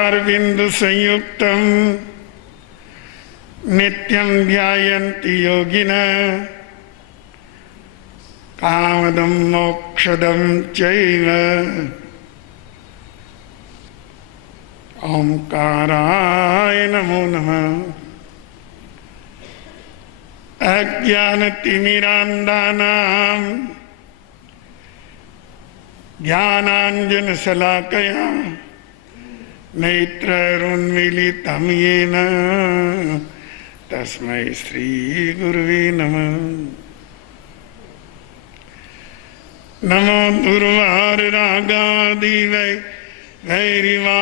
अरविंद संयुक्तम नित्यं ध्यायन्ति योगिनः कामदं मोक्षदं चैव ओंकाराय नमो नमः। अज्ञानतिमिरान्धानां ज्ञानाञ्जनशलाकया नेत्रैरुन्मीलितं येन तस्मै श्रीगुरुवे नमः। नमो दुर्वाररागादिवै वैरिवारनिवारणे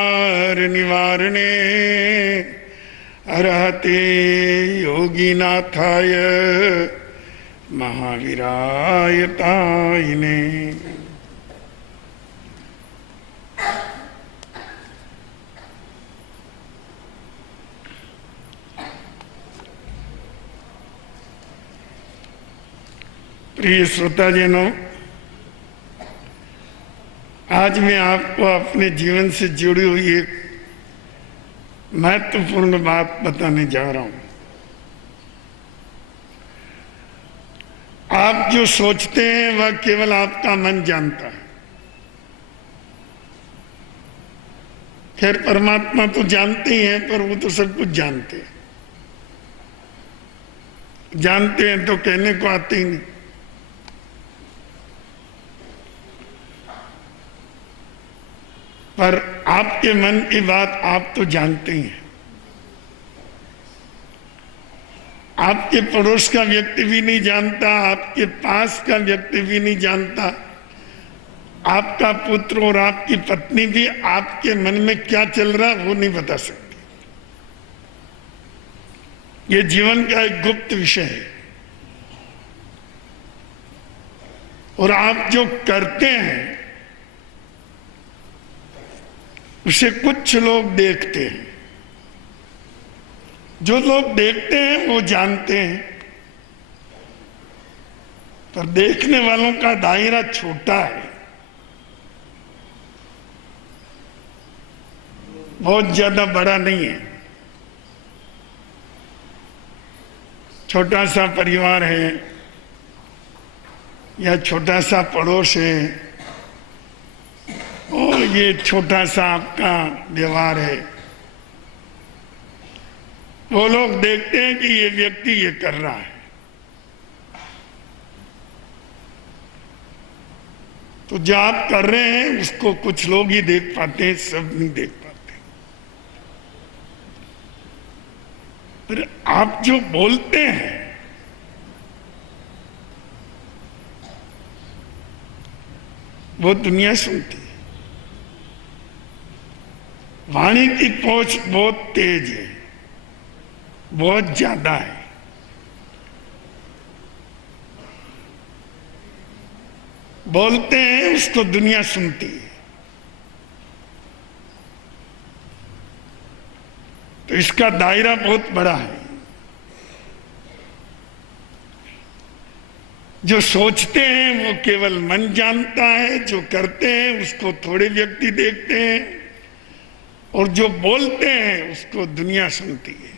अर्हते योगिनाथाय महावीराय तायिने। प्रिय श्रोताजनों, आज मैं आपको अपने जीवन से जुड़ी हुई एक महत्वपूर्ण बात बताने जा रहा हूं। आप जो सोचते हैं वह केवल आपका मन जानता है। खैर, परमात्मा तो जानते ही हैं, पर वो तो सब कुछ जानते हैं। जानते हैं तो कहने को आते ही नहीं। पर आपके मन की बात आप तो जानते ही हैं। आपके पड़ोस का व्यक्ति भी नहीं जानता, आपके पास का व्यक्ति भी नहीं जानता, आपका पुत्र और आपकी पत्नी भी आपके मन में क्या चल रहा है वो नहीं बता सकती। ये जीवन का एक गुप्त विषय है। और आप जो करते हैं उसे कुछ लोग देखते हैं। जो लोग देखते हैं वो जानते हैं, पर देखने वालों का दायरा छोटा है, बहुत ज्यादा बड़ा नहीं है। छोटा सा परिवार है या छोटा सा पड़ोस है और ये छोटा सा आपका व्यवहार है। वो लोग देखते हैं कि ये व्यक्ति ये कर रहा है, तो जो आप कर रहे हैं उसको कुछ लोग ही देख पाते हैं, सब नहीं देख पाते। पर आप जो बोलते हैं वो दुनिया सुनती है। वाणी की पहुंच बहुत तेज है, बहुत ज्यादा है। बोलते हैं उसको दुनिया सुनती है। तो इसका दायरा बहुत बड़ा है। जो सोचते हैं वो केवल मन जानता है, जो करते हैं उसको थोड़े व्यक्ति देखते हैं, और जो बोलते हैं उसको दुनिया सुनती है।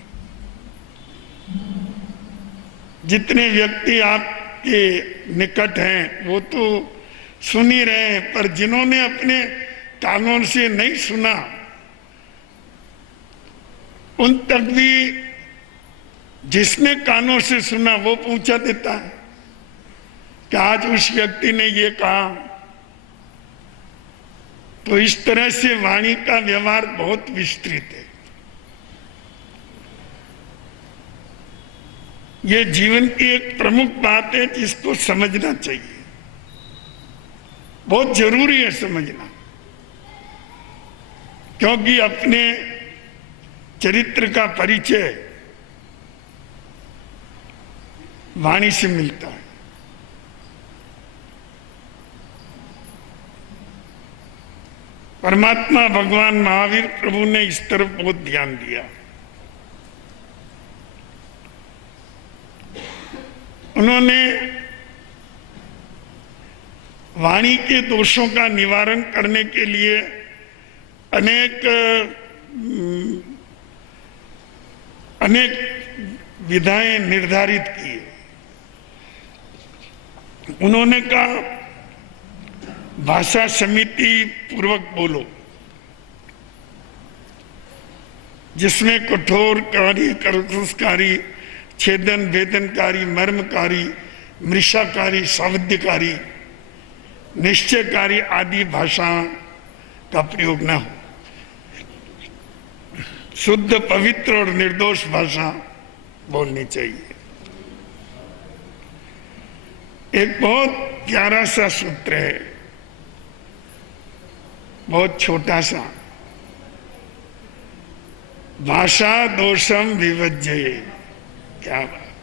जितने व्यक्ति आपके निकट हैं वो तो सुन ही रहे हैं, पर जिन्होंने अपने कानों से नहीं सुना उन तक भी जिसने कानों से सुना वो पूछा देता है कि आज उस व्यक्ति ने ये कहा। तो इस तरह से वाणी का व्यवहार बहुत विस्तृत है। ये जीवन की एक प्रमुख बात है जिसको समझना चाहिए, बहुत जरूरी है समझना, क्योंकि अपने चरित्र का परिचय वाणी से मिलता है। परमात्मा भगवान महावीर प्रभु ने इस तरफ बहुत ध्यान दिया। उन्होंने वाणी के दोषों का निवारण करने के लिए अनेक अनेक विधाएं निर्धारित की। उन्होंने कहा भाषा समिति पूर्वक बोलो, जिसमें कठोरकारी, कर्कशकारी, छेदन भेदनकारी, मर्मकारी, मृषाकारी, सावध्यकारी, निश्चयकारी आदि भाषा का प्रयोग न हो। शुद्ध, पवित्र और निर्दोष भाषा बोलनी चाहिए। एक बहुत प्यारा सा सूत्र है, बहुत छोटा सा, भाषा दोषम विवज्य। क्या बात,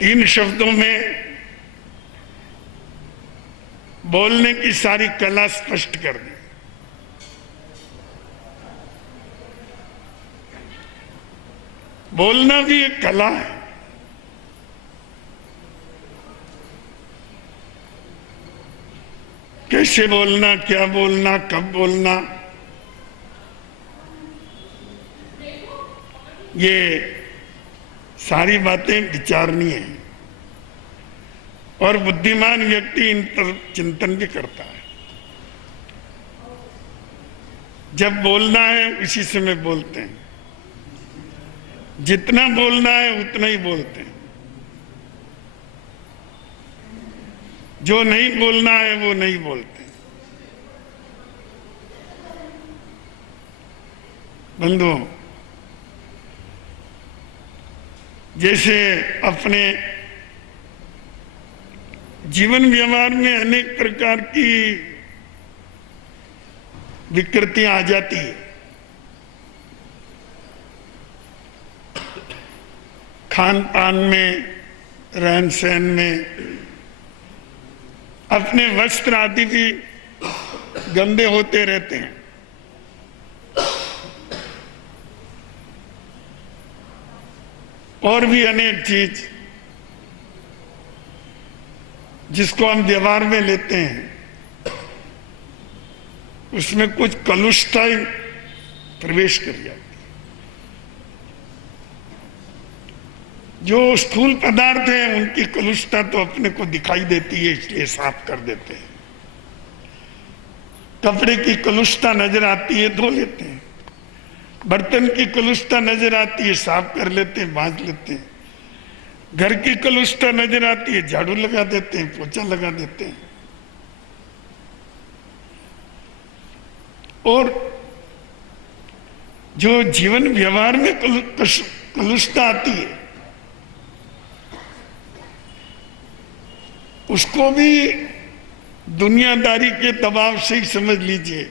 3 शब्दों में बोलने की सारी कला स्पष्ट कर दी। बोलना भी एक कला है। कैसे बोलना, क्या बोलना, कब बोलना, ये सारी बातें विचारणीय हैं और बुद्धिमान व्यक्ति इन पर चिंतन भी करता है। जब बोलना है इसी समय बोलते हैं, जितना बोलना है उतना ही बोलते हैं, जो नहीं बोलना है वो नहीं बोलते। बंधुओं, जैसे अपने जीवन व्यवहार में अनेक प्रकार की विकृतियां आ जाती है। खान पान में, रहन सहन में, अपने वस्त्र आदि भी गंदे होते रहते हैं। और भी अनेक चीज जिसको हम व्यवहार में लेते हैं, उसमें कुछ कलुषता प्रवेश कर जाती है। जो स्थूल पदार्थ है उनकी कलुषता तो अपने को दिखाई देती है, इसलिए साफ कर देते हैं। कपड़े की कलुषता नजर आती है, धो लेते हैं। बर्तन की कलुषता नजर आती है, साफ कर लेते हैं, मांज लेते हैं। घर की कलुषता नजर आती है, झाड़ू लगा देते हैं, पोछा लगा देते हैं। और जो जीवन व्यवहार में कलुषता आती है, उसको भी दुनियादारी के दबाव से ही समझ लीजिए।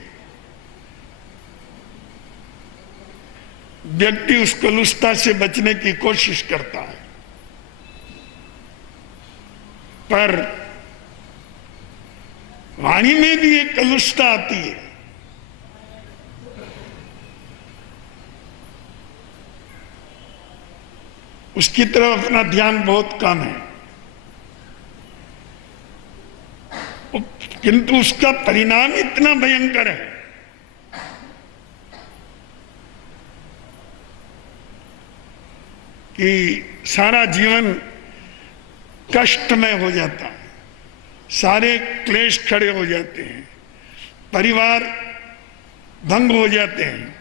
व्यक्ति उस कलुषता से बचने की कोशिश करता है, पर वाणी में भी एक कलुषता आती है। उसकी तरफ अपना ध्यान बहुत कम है, किंतु उसका परिणाम इतना भयंकर है कि सारा जीवन कष्टमय हो जाता है, सारे क्लेश खड़े हो जाते हैं, परिवार भंग हो जाते हैं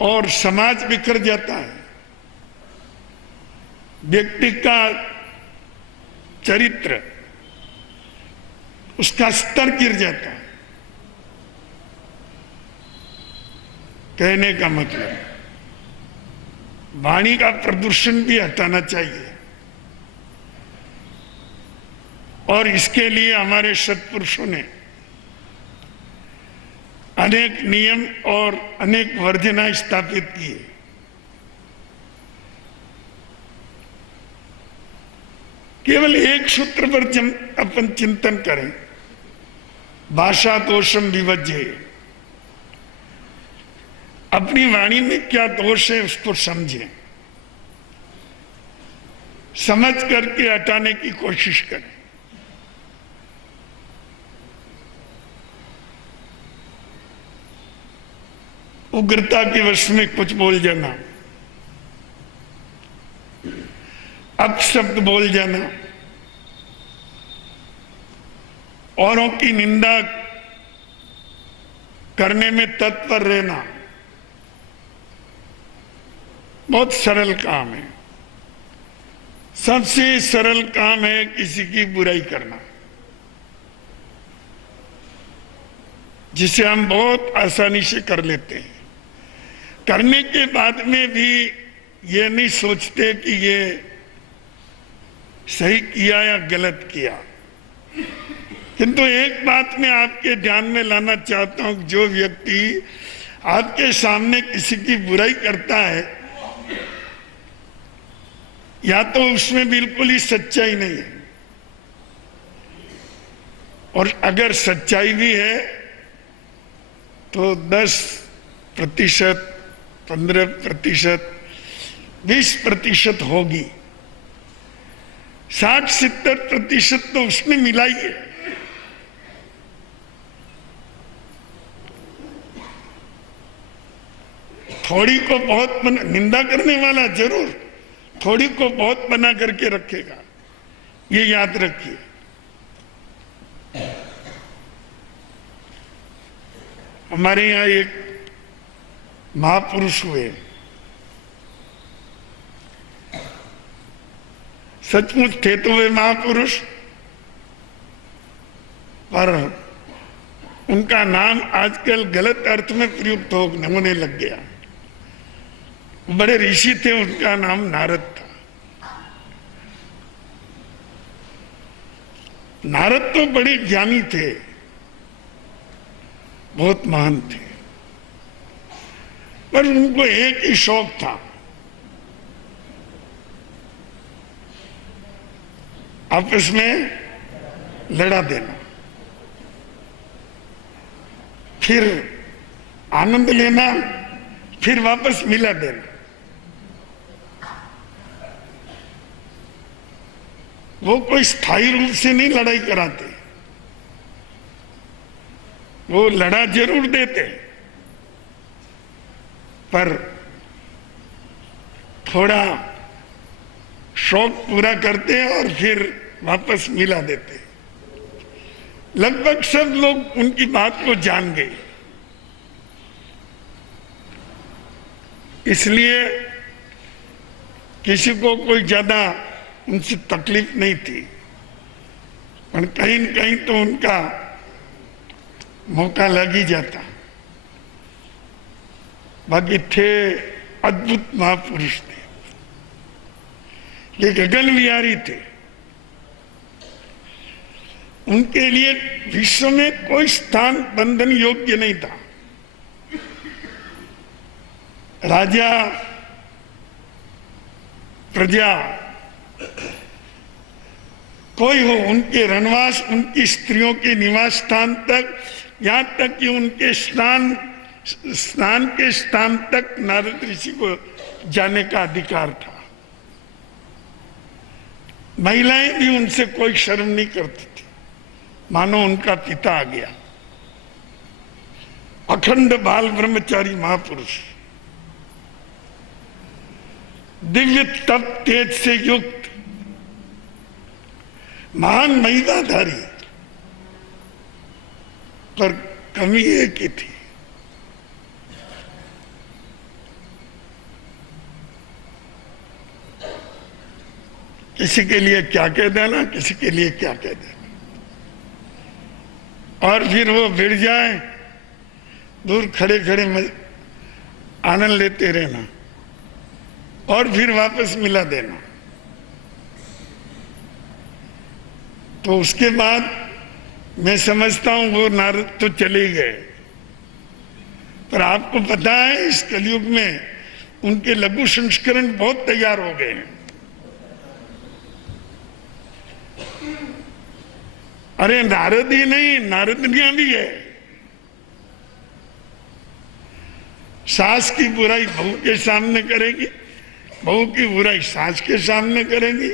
और समाज बिखर जाता है। व्यक्ति का चरित्र, उसका स्तर गिर जाता है। कहने का मतलब वाणी का प्रदूषण भी हटाना चाहिए और इसके लिए हमारे सत्पुरुषों ने अनेक नियम और अनेक वर्जनाएं स्थापित की। केवल एक सूत्र पर अपन चिंतन करें, भाषा दोषम विवज्य। अपनी वाणी में क्या दोष है उसको समझें, समझ करके हटाने की कोशिश करें। उग्रता के वश में कुछ बोल जाना, अपशब्द बोल जाना, औरों की निंदा करने में तत्पर रहना बहुत सरल काम है। सबसे सरल काम है किसी की बुराई करना, जिसे हम बहुत आसानी से कर लेते हैं। करने के बाद में भी ये नहीं सोचते कि ये सही किया या गलत किया। किंतु एक बात मैं आपके ध्यान में लाना चाहता हूं, जो व्यक्ति आपके सामने किसी की बुराई करता है, या तो उसमें बिल्कुल ही सच्चाई नहीं है, और अगर सच्चाई भी है तो 10%, 15%, 20% होगी। 60-70% तो उसने मिलाई है। थोड़ी को बहुत निंदा करने वाला जरूर थोड़ी को बहुत बना करके रखेगा, ये याद रखिए। हमारे यहाँ एक महापुरुष हुए, सचमुच थे तो वे महापुरुष, पर उनका नाम आजकल गलत अर्थ में प्रयुक्त होने लग गया। बड़े ऋषि थे, उनका नाम नारद था। नारद तो बड़े ज्ञानी थे, बहुत महान थे, पर उनको एक ही शौक था, आपस में लड़ा देना, फिर आनंद लेना, फिर वापस मिला देना। वो कोई स्थायी रूप से नहीं लड़ाई कराते, वो लड़ा जरूर देते, पर थोड़ा शौक पूरा करते और फिर वापस मिला देते। लगभग सब लोग उनकी बात को जान गए, इसलिए किसी को कोई ज्यादा उनसे तकलीफ नहीं थी, पर कहीं न कहीं तो उनका मौका लग ही जाता। बाकी थे अद्भुत महापुरुष थे, ये गगन विहारी थे। उनके लिए विश्व में कोई स्थान बंधन योग्य नहीं था। राजा, प्रजा, कोई हो, उनके रनवास, उनकी स्त्रियों के निवास स्थान तक, यहां तक कि उनके स्नान के स्थान तक नारद ऋषि को जाने का अधिकार था। महिलाएं भी उनसे कोई शर्म नहीं करती थी, मानो उनका पिता आ गया। अखंड बाल ब्रह्मचारी महापुरुष, दिव्य तप तेज से युक्त महान महिमाधारी, पर कमी एक ही थी, किसी के लिए क्या कह देना, किसी के लिए क्या कह देना, और फिर वो भिड़ जाए, दूर खड़े खड़े आनंद लेते रहना और फिर वापस मिला देना। तो उसके बाद मैं समझता हूं वो नारद तो चले गए, पर आपको पता है इस कलयुग में उनके लघु संस्करण बहुत तैयार हो गए हैं। अरे नारद ही नहीं, नारदनियां भी है। सास की बुराई बहू के सामने करेगी, बहू की बुराई सास के सामने करेगी।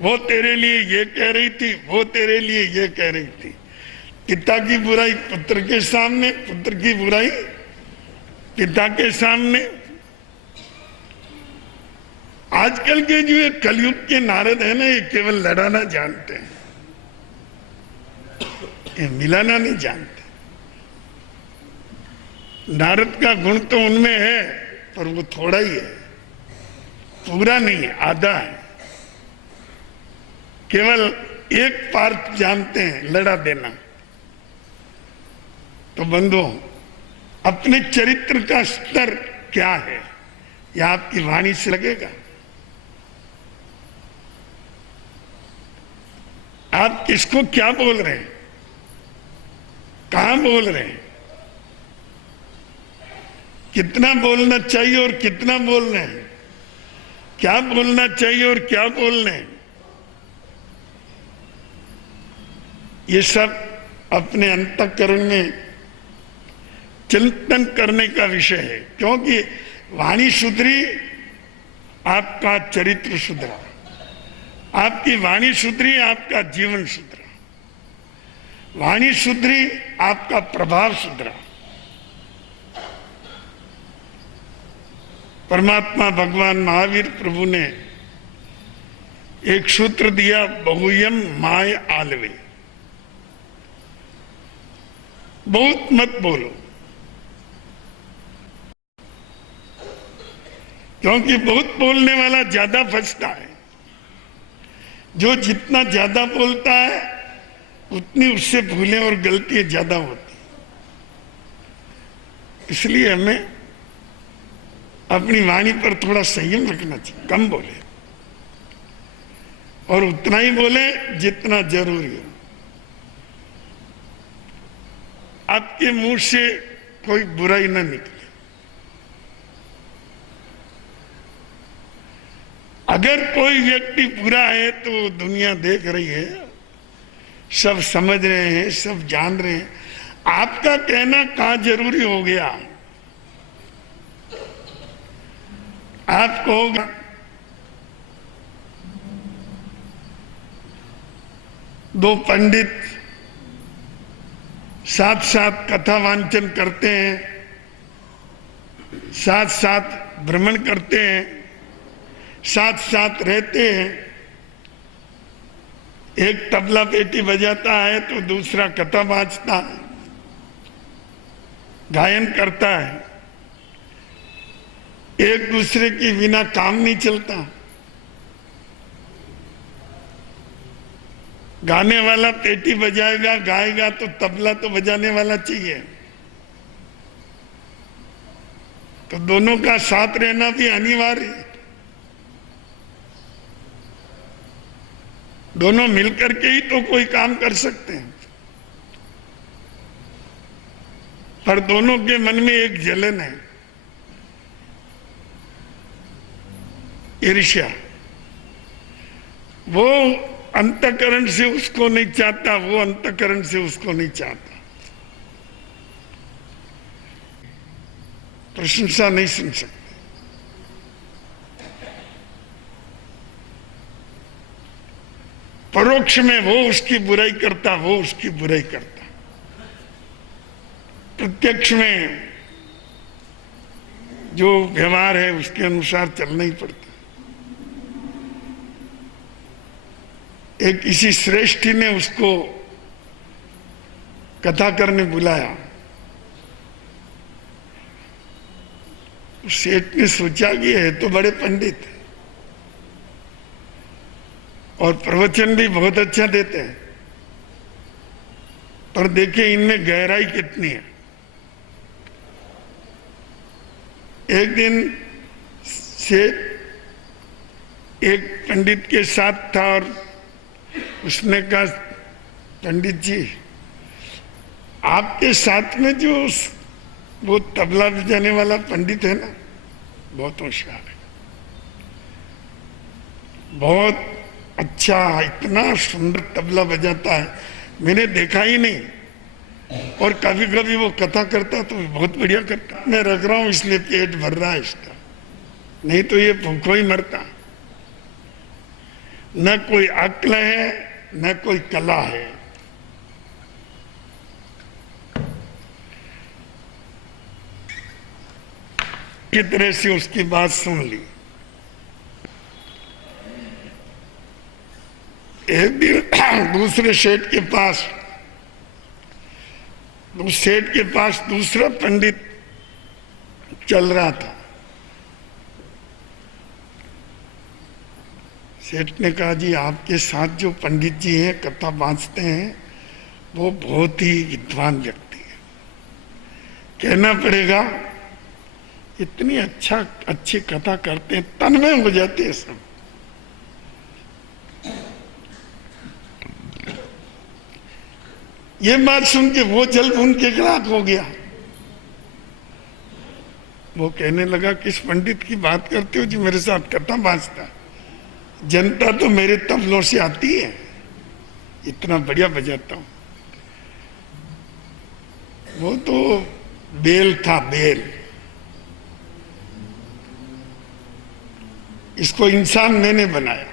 वो तेरे लिए ये कह रही थी, वो तेरे लिए ये कह रही थी। पिता की बुराई पुत्र के सामने, पुत्र की बुराई पिता के सामने। आजकल के जो ये कलयुग के नारद है ना, ये केवल लड़ाना जानते हैं, ये मिलाना नहीं जानते। नारद का गुण तो उनमें है, पर वो थोड़ा ही है, पूरा नहीं है, आधा है। केवल एक पार्ट जानते हैं, लड़ा देना। तो बंधुओं, अपने चरित्र का स्तर क्या है, यह आपकी वाणी से लगेगा। आप किसको क्या बोल रहे हैं, कहां बोल रहे हैं, कितना बोलना चाहिए और कितना बोल रहे हैं, क्या बोलना चाहिए और क्या बोल रहे हैं, ये सब अपने अंतःकरण में चिंतन करने का विषय है। क्योंकि वाणी सुधरी, आपका चरित्र सुधरा, आपकी वाणी सुधरी, आपका जीवन सुधरा, वाणी सुधरी, आपका प्रभाव सुधरा। परमात्मा भगवान महावीर प्रभु ने एक सूत्र दिया, बहुयम माय आलवे, बहुत मत बोलो, क्योंकि बहुत बोलने वाला ज्यादा फंसता है। जो जितना ज्यादा बोलता है उतनी उससे भूलें और गलतियां ज्यादा होती। इसलिए हमें अपनी वाणी पर थोड़ा संयम रखना चाहिए, कम बोले और उतना ही बोले जितना जरूरी हो। आपके मुंह से कोई बुराई ना निकले। अगर कोई व्यक्ति बुरा है तो दुनिया देख रही है, सब समझ रहे हैं, सब जान रहे हैं। आपका कहना कहां जरूरी हो गया। आप कहोगे दो पंडित साथ साथ कथा वांचन करते हैं, साथ साथ भ्रमण करते हैं, साथ साथ रहते हैं। एक तबला पेटी बजाता है तो दूसरा कथा वांचता है, गायन करता है। एक दूसरे के बिना काम नहीं चलता। गाने वाला पेटी बजाएगा, गाएगा तो तबला तो बजाने वाला चाहिए। तो दोनों का साथ रहना भी अनिवार्य है। दोनों मिलकर के ही तो कोई काम कर सकते हैं। पर दोनों के मन में एक जलन है, ईर्ष्या। वो अंतःकरण से उसको नहीं चाहता, वो अंतःकरण से उसको नहीं चाहता। प्रशंसा नहीं सुन सकते। परोक्ष में वो उसकी बुराई करता, वो उसकी बुराई करता। प्रत्यक्ष में जो व्यवहार है उसके अनुसार चलना ही पड़ता। एक किसी श्रेष्ठी ने उसको कथा करने बुलाया। सेठ ने सोचा कि है तो बड़े पंडित है और प्रवचन भी बहुत अच्छा देते हैं, पर देखिए इनमें गहराई कितनी है। एक दिन सेठ एक पंडित के साथ था और उसने कहा, पंडित जी आपके साथ में जो वो तबला बजाने वाला पंडित है ना, बहुत होशियार है, बहुत अच्छा, इतना सुंदर तबला बजाता है, मैंने देखा ही नहीं। और कभी कभी वो कथा करता तो बहुत बढ़िया करता। मैं रख रहा हूं इसलिए पेट भर रहा है इसका, नहीं तो ये भूखों ही मरता। न कोई अक्ल है न कोई कला है। की तरह से उसकी बात सुन ली। एक दिन दूसरे सेठ के पास दूसरा पंडित चल रहा था। सेठ ने कहा, जी आपके साथ जो पंडित जी हैं, कथा बांचते हैं, वो बहुत ही विद्वान व्यक्ति है। कहना पड़ेगा, इतनी अच्छी कथा करते हैं, तन्मय हो जाते हैं सब। ये बात सुन के वो जल भून के ग्राहक हो गया। वो कहने लगा, किस पंडित की बात करते हो जो मेरे साथ कथा बांचता है? जनता तो मेरे तबलों से आती है, इतना बढ़िया बजाता हूं। वो तो बेल था, बेल। इसको इंसान मैंने बनाया,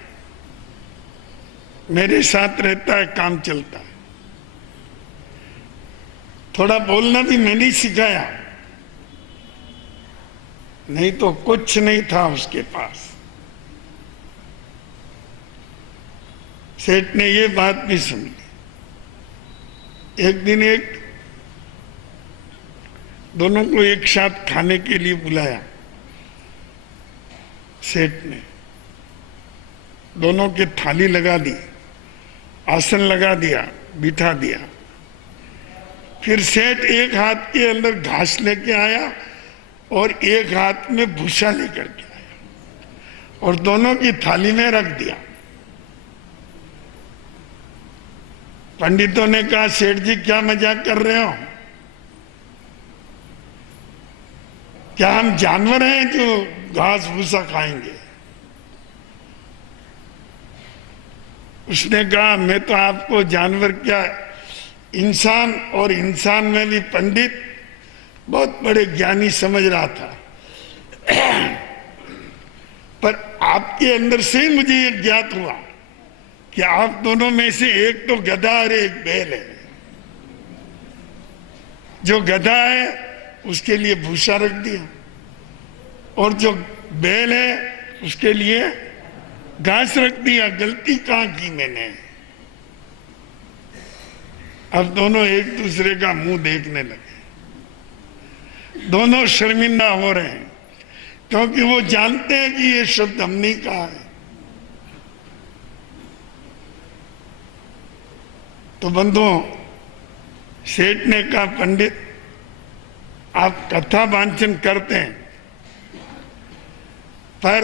मेरे साथ रहता है, काम चलता है। थोड़ा बोलना भी मैंने ही सिखाया, नहीं तो कुछ नहीं था उसके पास। सेठ ने ये बात भी सुनी। एक दिन दोनों को एक साथ खाने के लिए बुलाया सेठ ने। दोनों के थाली लगा दी, आसन लगा दिया, बिठा दिया। फिर सेठ एक हाथ के अंदर घास लेके आया और एक हाथ में भूसा लेकर के आया और दोनों की थाली में रख दिया। पंडितों ने कहा, सेठ जी क्या मजाक कर रहे हो? क्या हम जानवर हैं जो घास भूसा खाएंगे? उसने कहा, मैं तो आपको जानवर क्या, इंसान, और इंसान में भी पंडित बहुत बड़े ज्ञानी समझ रहा था। पर आपके अंदर से ही मुझे ये ज्ञात हुआ कि आप दोनों में से एक तो गधा और एक बैल है। जो गधा है उसके लिए भूसा रख दिया और जो बैल है उसके लिए घास रख दिया। गलती कहाँ की मैंने? अब दोनों एक दूसरे का मुंह देखने लगे। दोनों शर्मिंदा हो रहे हैं क्योंकि वो जानते हैं कि ये शब्द हमने कहा है। तो बंधुओं, सेठ ने कहा, पंडित आप कथा वांचन करते हैं पर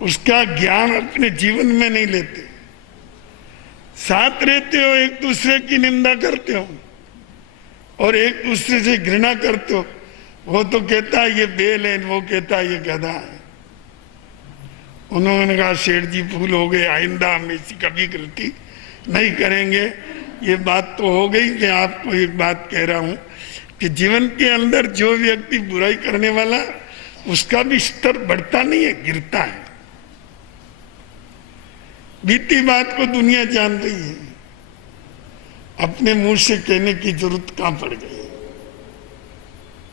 उसका ज्ञान अपने जीवन में नहीं लेते। साथ रहते हो, एक दूसरे की निंदा करते हो और एक दूसरे से घृणा करते हो। वो तो कहता है ये बेल है, वो कहता है ये गधा है। उन्होंने कहा, सेठ जी भूल हो गए, आइंदा हम ऐसी कभी गलती नहीं करेंगे। ये बात तो हो गई। मैं आपको एक बात कह रहा हूं कि जीवन के अंदर जो व्यक्ति बुराई करने वाला, उसका भी स्तर बढ़ता नहीं है, गिरता है। बीती बात को दुनिया जान रही है, अपने मुंह से कहने की जरूरत कहां पड़ गई।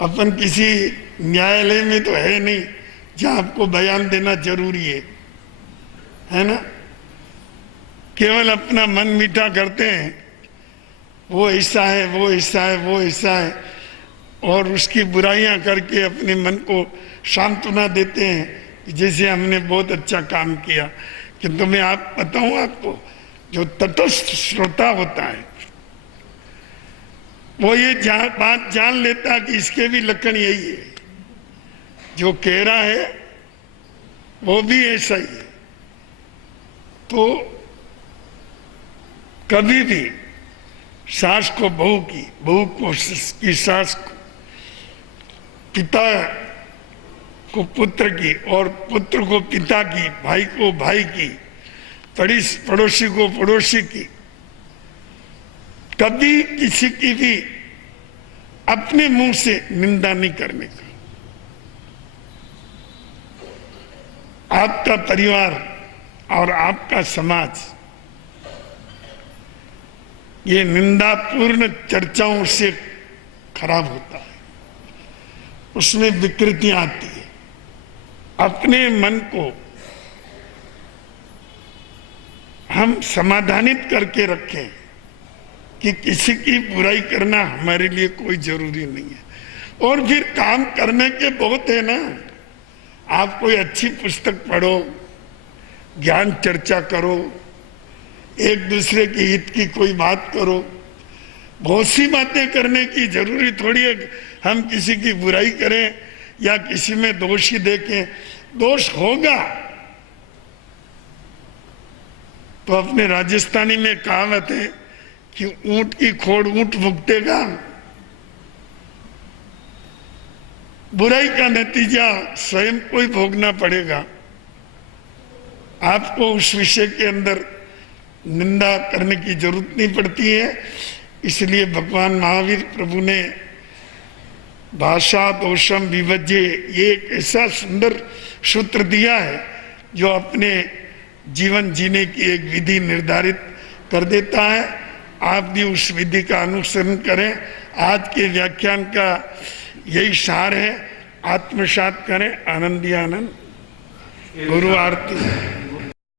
अपन किसी न्यायालय में तो है नहीं जहां आपको बयान देना जरूरी है ना? केवल अपना मन मीठा करते हैं, वो ऐसा है, वो ऐसा है, वो ऐसा है, और उसकी बुराइयां करके अपने मन को सांत्वना देते हैं जैसे हमने बहुत अच्छा काम किया। किंतु मैं बताऊं आपको, जो तटस्थ श्रोता होता है वो ये बात जान लेता कि इसके भी लक्षण यही है, जो कह रहा है वो भी ऐसा ही है। तो कभी भी सास को बहू की, बहू को की सास को, पिता को पुत्र की और पुत्र को पिता की, भाई को भाई की, पड़ोसी को पड़ोसी की, कभी किसी की भी अपने मुंह से निंदा नहीं करने का। आपका परिवार और आपका समाज ये निंदापूर्ण चर्चाओं से खराब होता है। उसमें विकृतियां आती है। अपने मन को हम समाधानित करके रखें कि किसी की बुराई करना हमारे लिए कोई जरूरी नहीं है। और फिर काम करने के बहुत है ना। आप कोई अच्छी पुस्तक पढ़ो, ज्ञान चर्चा करो, एक दूसरे के हित की कोई बात करो। बहुत सी बातें करने की जरूरी थोड़ी है हम किसी की बुराई करें या किसी में दोष ही देखें। दोष होगा तो अपने राजस्थानी में कहावत है कि ऊंट की खोड़ ऊंट भुगतेगा। बुराई का नतीजा स्वयं को ही भोगना पड़ेगा। आपको उस विषय के अंदर निंदा करने की जरूरत नहीं पड़ती है। इसलिए भगवान महावीर प्रभु ने भाषा दोषम विभज्य ये एक ऐसा सुंदर सूत्र दिया है जो अपने जीवन जीने की एक विधि निर्धारित कर देता है। आप भी उस विधि का अनुसरण करें। आज के व्याख्यान का यही सार है, आत्मसात करें। आनंद ही आनंद। गुरु आरती।